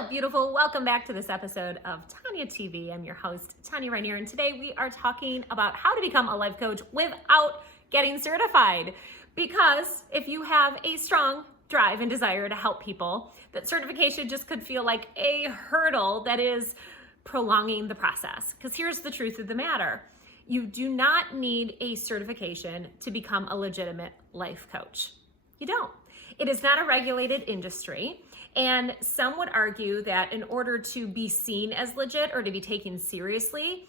Hello, beautiful. Welcome back to this episode of Tanya TV. I'm your host, Tanya Rainier, and today we are talking about how to become a life coach without getting certified. Because if you have a strong drive and desire to help people, that certification just could feel like a hurdle that is prolonging the process. Because here's the truth of the matter. You do not need a certification to become a legitimate life coach. You don't. It is not a regulated industry. And some would argue that in order to be seen as legit or to be taken seriously,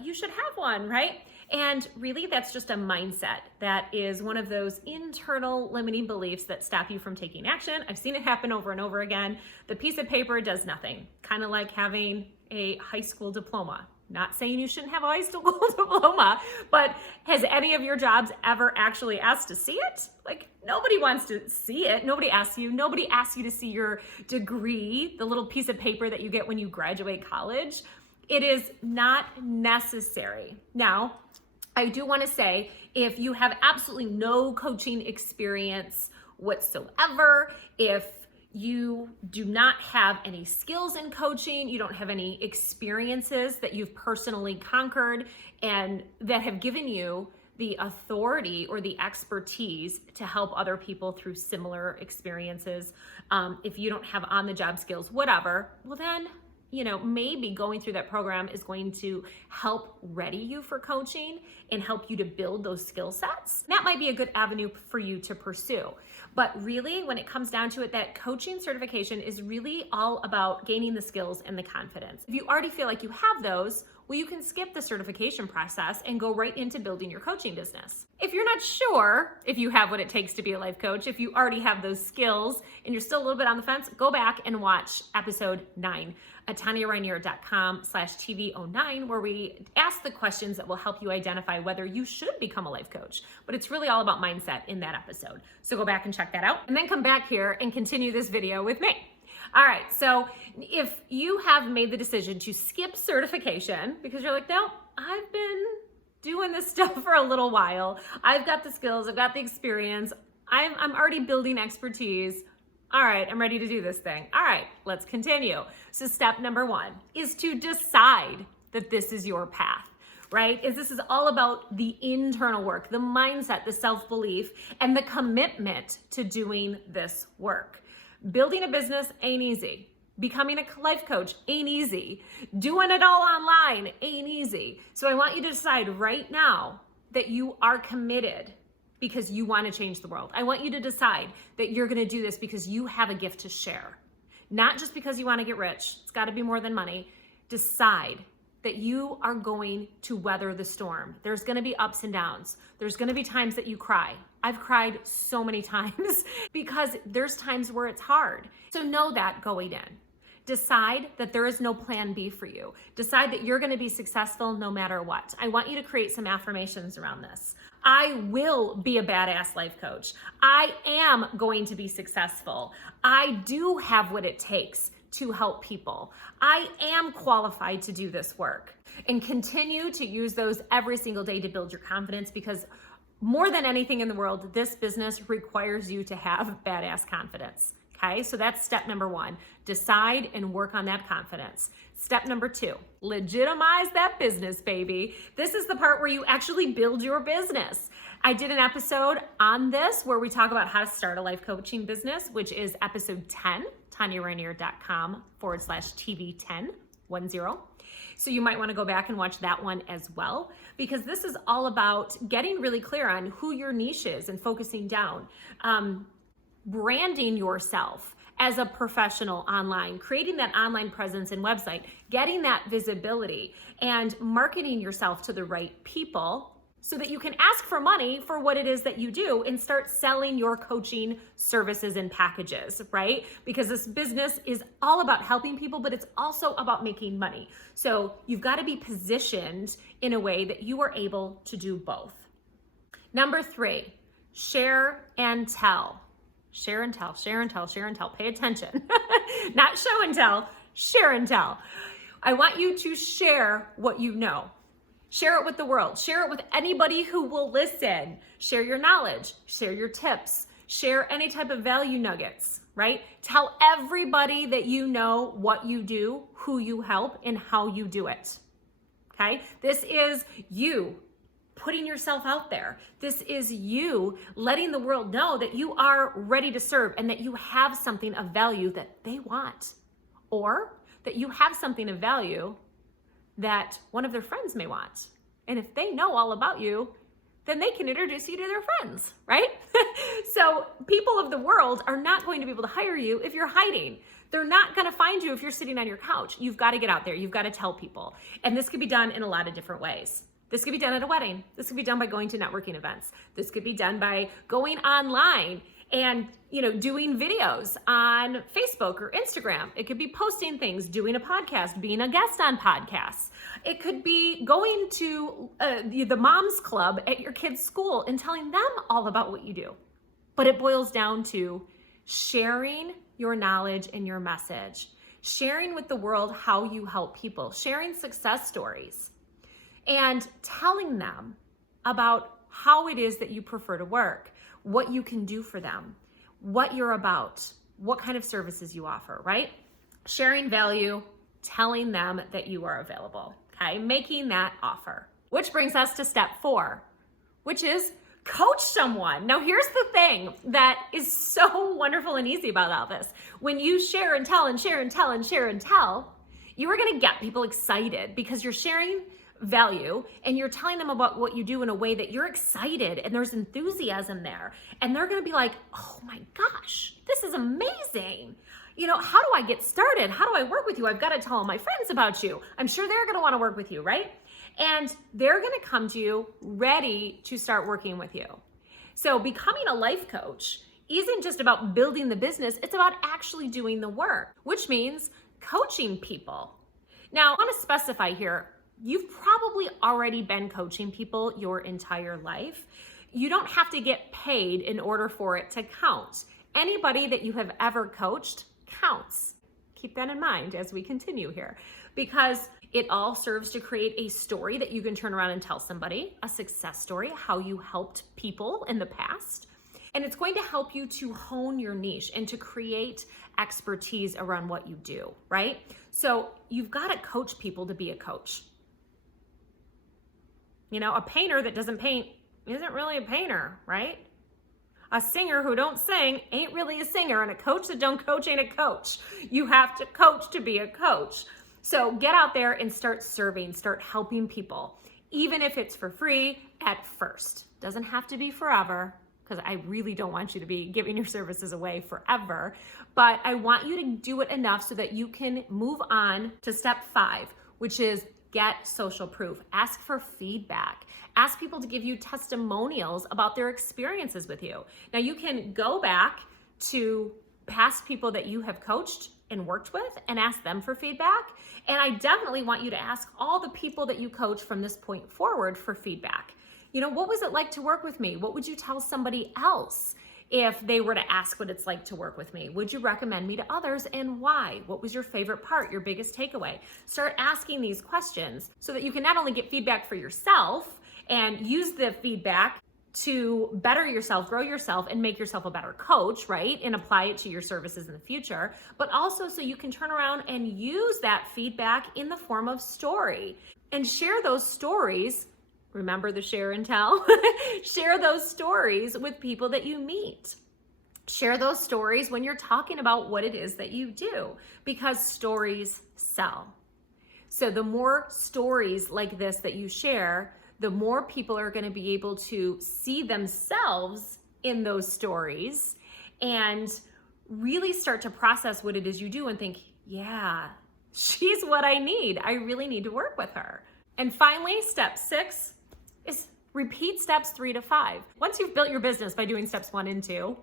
you should have one, right? And really, that's just a mindset. That is one of those internal limiting beliefs that stop you from taking action. I've seen it happen over and over again. The piece of paper does nothing, kind of like having a high school diploma. Not saying you shouldn't have a high school diploma, but has any of your jobs ever actually asked to see it? Like, nobody wants to see it. Nobody asks you to see your degree, the little piece of paper that you get when you graduate college. It is not necessary. Now, I do want to say, if you have absolutely no coaching experience whatsoever, if you do not have any skills in coaching, you don't have any experiences that you've personally conquered and that have given you the authority or the expertise to help other people through similar experiences, if you don't have on-the-job skills, whatever, well then, maybe going through that program is going to help ready you for coaching and help you to build those skill sets. That might be a good avenue for you to pursue. But really, when it comes down to it, that coaching certification is really all about gaining the skills and the confidence. If you already feel like you have those, well, you can skip the certification process and go right into building your coaching business. If you're not sure if you have what it takes to be a life coach, if you already have those skills and you're still a little bit on the fence, go back and watch episode 9 at TanyaRainier.com/TV09, where we ask the questions that will help you identify whether you should become a life coach. But it's really all about mindset in that episode. So go back and check that out and then come back here and continue this video with me. All right, so if you have made the decision to skip certification because you're like, no, I've been doing this stuff for a little while. I've got the skills, I've got the experience, I'm already building expertise. All right, I'm ready to do this thing. All right, let's continue. So step number 1 is to decide that this is your path, right? This is all about the internal work, the mindset, the self-belief, and the commitment to doing this work. Building a business ain't easy. Becoming a life coach ain't easy. Doing it all online ain't easy. So I want you to decide right now that you are committed because you want to change the world. I want you to decide that you're going to do this because you have a gift to share. Not just because you want to get rich. It's got to be more than money. Decide that you are going to weather the storm. There's going to be ups and downs. There's going to be times that you cry. I've cried so many times because there's times where it's hard. So know that going in. Decide that there is no plan B for you. Decide that you're going to be successful no matter what. I want you to create some affirmations around this. I will be a badass life coach. I am going to be successful. I do have what it takes to help people. I am qualified to do this work. And continue to use those every single day to build your confidence, because more than anything in the world, this business requires you to have badass confidence. Okay, so that's step number 1. Decide and work on that confidence. Step number 2, legitimize that business, baby. This is the part where you actually build your business. I did an episode on this where we talk about how to start a life coaching business, which is episode 10, TanyaRainier.com/TV10. So you might want to go back and watch that one as well, because this is all about getting really clear on who your niche is and focusing down. Branding yourself as a professional online, creating that online presence and website, getting that visibility, and marketing yourself to the right people so that you can ask for money for what it is that you do and start selling your coaching services and packages, right? Because this business is all about helping people, but it's also about making money. So you've got to be positioned in a way that you are able to do both. Number 3, share and tell. Share and tell, share and tell, share and tell. Pay attention. Not show and tell, share and tell. I want you to share what you know. Share it with the world. Share it with anybody who will listen. Share your knowledge. Share your tips. Share any type of value nuggets. right? Tell everybody that you know what you do, who you help, and how you do it. Okay? This is you putting yourself out there. This is you letting the world know that you are ready to serve and that you have something of value that they want, or that you have something of value that one of their friends may want. And if they know all about you, then they can introduce you to their friends, right? So people of the world are not going to be able to hire you if you're hiding. They're not going to find you if you're sitting on your couch. You've got to get out there. You've got to tell people. And this could be done in a lot of different ways. This could be done at a wedding. This could be done by going to networking events. This could be done by going online and, doing videos on Facebook or Instagram. It could be posting things, doing a podcast, being a guest on podcasts. It could be going to the mom's club at your kid's school and telling them all about what you do. But it boils down to sharing your knowledge and your message, sharing with the world how you help people, sharing success stories, and telling them about how it is that you prefer to work, what you can do for them, what you're about, what kind of services you offer, right? Sharing value, telling them that you are available, okay? Making that offer. Which brings us to step 4, which is coach someone. Now, here's the thing that is so wonderful and easy about all this. When you share and tell and share and tell and share and tell, you are going to get people excited because you're sharing value and you're telling them about what you do in a way that you're excited and there's enthusiasm there. And they're going to be like, oh my gosh, this is amazing. How do I get started? How do I work with you? I've got to tell all my friends about you. I'm sure they're going to want to work with you, right? And they're going to come to you ready to start working with you. So becoming a life coach isn't just about building the business. It's about actually doing the work, which means coaching people. Now, I want to specify here, you've probably already been coaching people your entire life. You don't have to get paid in order for it to count. Anybody that you have ever coached counts. Keep that in mind as we continue here, because it all serves to create a story that you can turn around and tell somebody, a success story, how you helped people in the past. And it's going to help you to hone your niche and to create expertise around what you do, right? So you've got to coach people to be a coach. A painter that doesn't paint isn't really a painter, right? A singer who don't sing ain't really a singer, and a coach that don't coach ain't a coach. You have to coach to be a coach. So get out there and start serving, start helping people, even if it's for free at first. Doesn't have to be forever, because I really don't want you to be giving your services away forever, but I want you to do it enough so that you can move on to step 5, which is get social proof. Ask for feedback. Ask people to give you testimonials about their experiences with you. Now, you can go back to past people that you have coached and worked with and ask them for feedback. And I definitely want you to ask all the people that you coach from this point forward for feedback. What was it like to work with me? What would you tell somebody else if they were to ask what it's like to work with me? Would you recommend me to others, and why? What was your favorite part, your biggest takeaway? Start asking these questions so that you can not only get feedback for yourself and use the feedback to better yourself, grow yourself, and make yourself a better coach, right? And apply it to your services in the future, but also so you can turn around and use that feedback in the form of story and share those stories. Remember the share and tell? Share those stories with people that you meet. Share those stories when you're talking about what it is that you do, because stories sell. So the more stories like this that you share, the more people are going to be able to see themselves in those stories and really start to process what it is you do and think, yeah, she's what I need. I really need to work with her. And finally, step 6 is repeat steps 3 to 5. Once you've built your business by doing steps 1 and 2,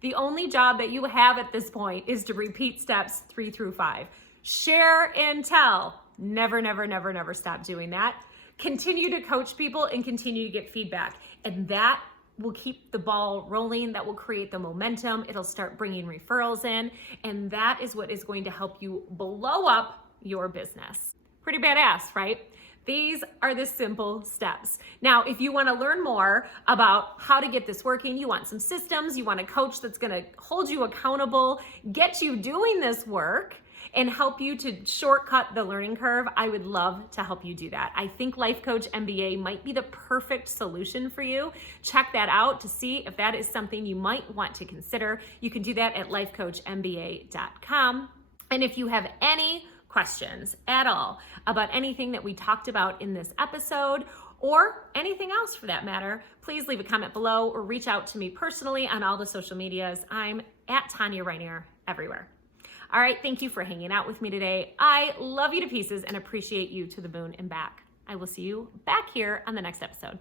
the only job that you have at this point is to repeat steps 3 through 5. Share and tell. Never, never, never, never stop doing that. Continue to coach people and continue to get feedback. And that will keep the ball rolling. That will create the momentum. It'll start bringing referrals in. And that is what is going to help you blow up your business. Pretty badass, right? These are the simple steps. Now, if you want to learn more about how to get this working, you want some systems, you want a coach that's going to hold you accountable, get you doing this work, and help you to shortcut the learning curve, I would love to help you do that. I think Life Coach MBA might be the perfect solution for you. Check that out to see if that is something you might want to consider. You can do that at lifecoachmba.com. And if you have any questions at all about anything that we talked about in this episode, or anything else for that matter, please leave a comment below or reach out to me personally on all the social medias. I'm at Tanya Rainier everywhere. All right, thank you for hanging out with me today. I love you to pieces and appreciate you to the moon and back. I will see you back here on the next episode.